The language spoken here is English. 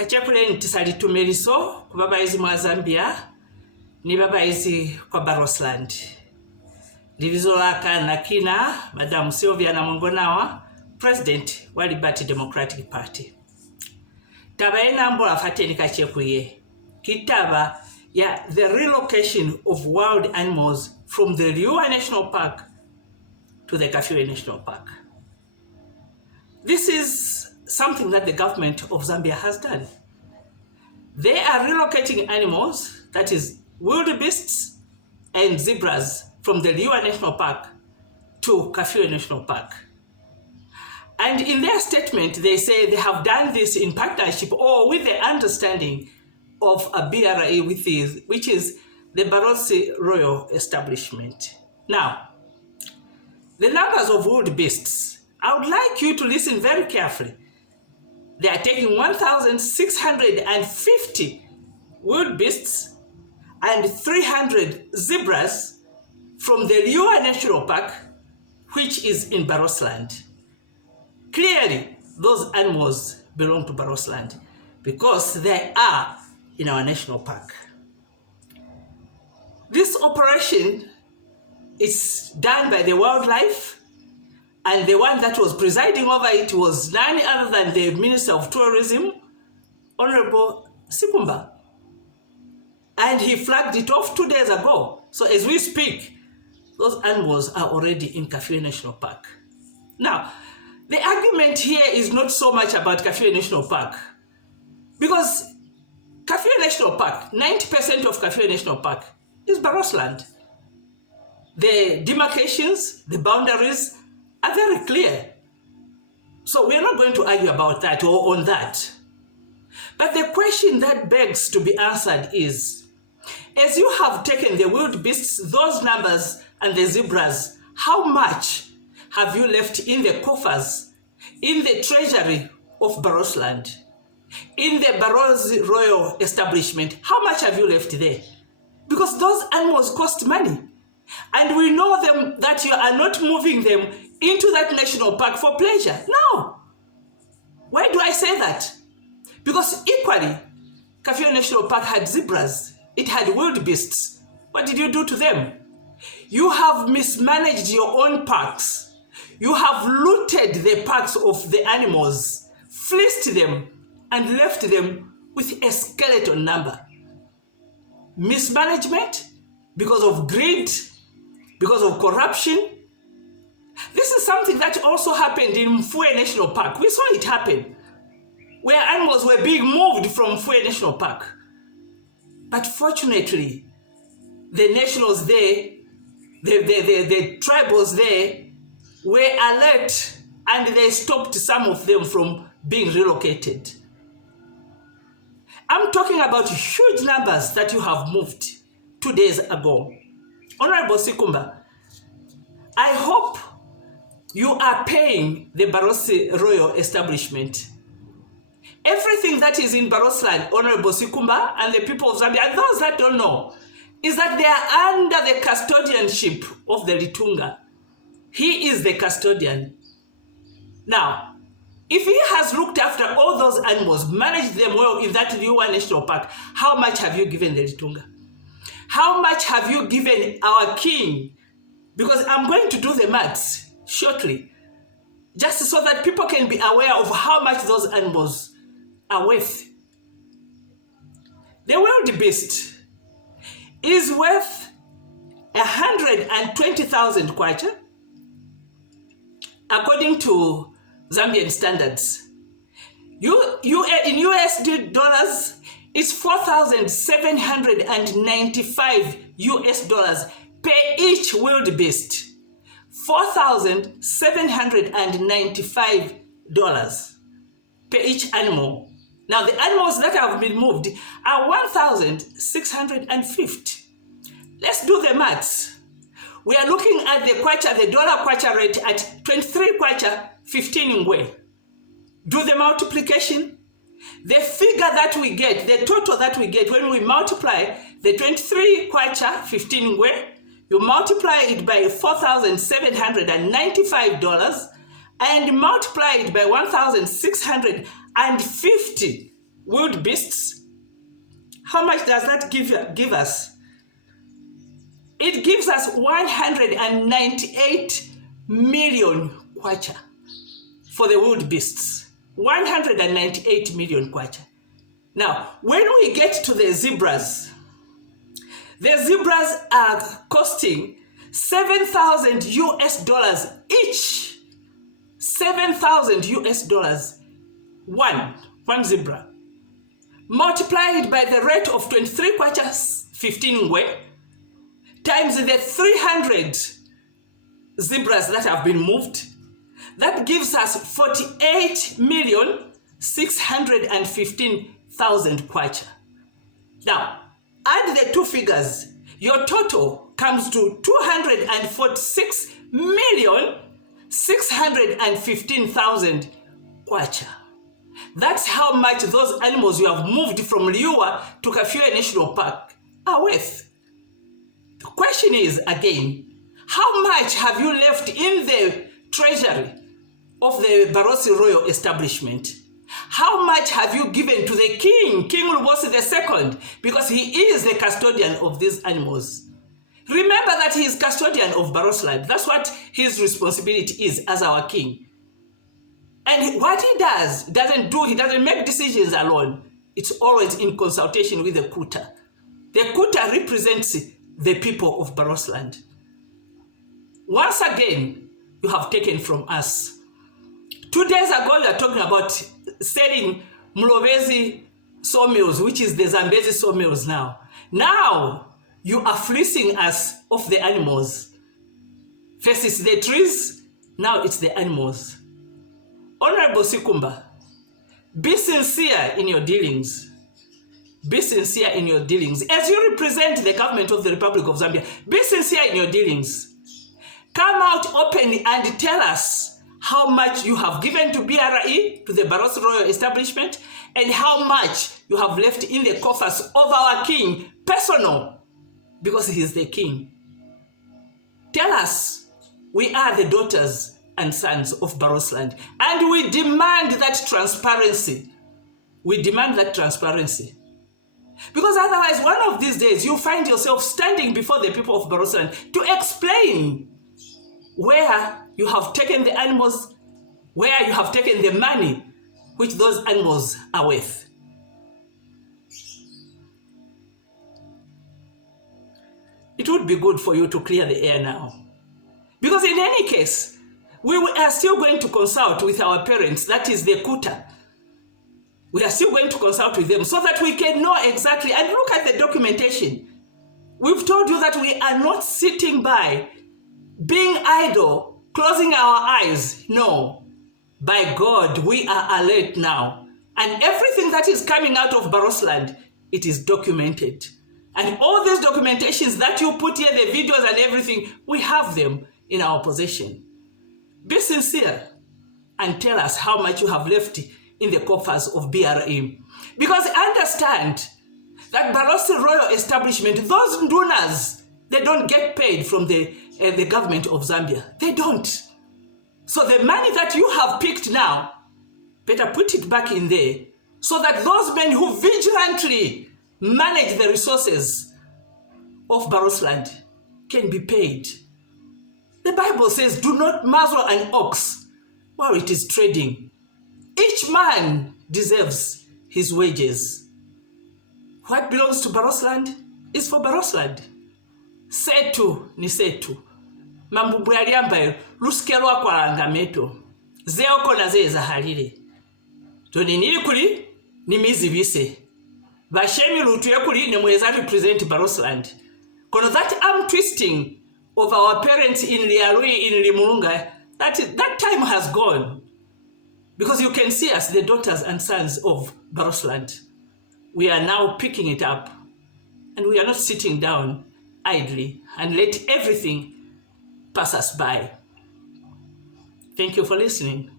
Kachapuleni tisalitumeliso ku babayizi mwa Zambia ni babayizi kwa Barotseland. Livizo laka na kina Madam Sylvia Namongonawa, President wa Liberty Democratic Party. Tabaina mbola fateni kachepuye. Kitaba ya the relocation of wild animals from the Liuwa National Park to the Kafue National Park. This is something that the government of Zambia has done. They are relocating animals, that is wildebeests and zebras, from the Liuwa National Park to Kafue National Park. And in their statement, they say they have done this in partnership or with the understanding of a BRA, which is the Barotseland Royal Establishment. Now, the numbers of wildebeests, I would like you to listen very carefully. They are taking 1,650 wildebeests and 300 zebras from the Liuwa National Park, which is in Barotseland. Clearly, those animals belong to Barotseland because they are in our national park. This operation is done by the wildlife, and the one that was presiding over it was none other than the Minister of Tourism, Honorable Sikumba. And he flagged it off 2 days ago. So as we speak, those animals are already in Kafue National Park. Now, the argument here is not so much about Kafue National Park, because Kafue National Park, 90% of Kafue National Park is Barotseland. The demarcations, the boundaries are very clear. So we are not going to argue about that or on that. But the question that begs to be answered is, as you have taken the wildebeests, those numbers, and the zebras, how much have you left in the coffers, in the treasury of Barotseland, in the Barotseland Royal Establishment? How much have you left there? Because those animals cost money. And we know them that you are not moving them into that national park for pleasure. No. Why do I say that? Because equally, Kafue National Park had zebras. It had wildebeests. What did you do to them? You have mismanaged your own parks. You have looted the parks of the animals, fleeced them, and left them with a skeleton number. Mismanagement because of greed, because of corruption. This is something that also happened in Kafue National Park. We saw it happen, where animals were being moved from Kafue National Park. But fortunately, the nationals there, the tribals there, were alert, and they stopped some of them from being relocated. I'm talking about huge numbers that you have moved 2 days ago. Honorable Sikumba, I hope you are paying the Barotseland Royal Establishment. Everything that is in Barotseland, Honorable Sikumba, and the people of Zambia, and those that don't know, is that they are under the custodianship of the Litunga. He is the custodian. Now, if he has looked after all those animals, managed them well in that Liuwa National Park, how much have you given the Litunga? How much have you given our king? Because I'm going to do the maths shortly, just so that people can be aware of how much those animals are worth. The wildebeest is worth 120,000 kwacha, according to Zambian standards. In USD dollars, it's $4,795 per each wildebeest. $4,795 per each animal. Now the animals that have been moved are 1,650. Let's do the maths. We are looking at the kwacha, the dollar kwacha rate at 23 kwacha, 15 ngwe. Do the multiplication. The figure that we get, the total that we get when we multiply the 23 kwacha, 15 ngwe, you multiply it by $4,795 and multiply it by 1,650, wildebeests, how much does that give us? It gives us 198 million kwacha for the wildebeests. 198 million kwacha. Now, when we get to the zebras are costing 7,000 US dollars each. 7,000 US dollars. One zebra. Multiplied by the rate of 23 kwachas, 15 ngwe, times the 300 zebras that have been moved, that gives us 48,615,000 kwacha. Now, add the two figures, your total comes to 246,615,000 kwacha. That's how much those animals you have moved from Liuwa to Kafue National Park are worth. The question is, again, how much have you left in the treasury of the Barotseland royal establishment? How much have you given to the king, King Wildebeests II, because he is the custodian of these animals? Remember that he is custodian of Barotseland. That's what his responsibility is as our king. And what he doesn't make decisions alone. It's always in consultation with the Kuta. The Kuta represents the people of Barotseland. Once again, you have taken from us. 2 days ago, you are talking about selling Mlobezi sawmills, which is the Zambezi sawmills now. Now, you are fleecing us of the animals. First it's the trees, now it's the animals. Honorable Sikumba, be sincere in your dealings. Be sincere in your dealings. As you represent the government of the Republic of Zambia, be sincere in your dealings. Come out openly and tell us how much you have given to BRE, to the Barotseland royal establishment, and how much you have left in the coffers of our king, personal, because he is the king. Tell us, we are the daughters and sons of Barotseland, and we demand that transparency. We demand that transparency. Because otherwise, one of these days, you find yourself standing before the people of Barotseland to explain where you have taken the animals, where you have taken the money which those animals are worth. It would be good for you to clear the air now. Because in any case, we are still going to consult with our parents, that is the Kuta. We are still going to consult with them so that we can know exactly, and look at the documentation. We've told you that we are not sitting by, being idle, closing our eyes. No. By God, we are alert now. And everything that is coming out of Barotseland, it is documented. And all these documentations that you put here, the videos and everything, we have them in our possession. Be sincere and tell us how much you have left in the coffers of BRE. Because understand that Barotseland royal establishment, those ndunas, they don't get paid from the government of Zambia. They don't. So the money that you have picked now, better put it back in there so that those men who vigilantly manage the resources of Barotseland can be paid. The Bible says, do not muzzle an ox while it is trading. Each man deserves his wages. What belongs to Barotseland is for Barotseland. Setu ni setu. Mambubu yaliambayo luskelwa kwa langameto. Zeoko na ze zahalile. Toni nili kuli ni mizi vise. Bashemi lutuye kuli ni mweza represent Barotseland. Kono that arm twisting of our parents in Liarui, in Limurunga, that time has gone. Because you can see us, the daughters and sons of Barotseland. We are now picking it up. And we are not sitting down idly and let everything pass us by. Thank you for listening.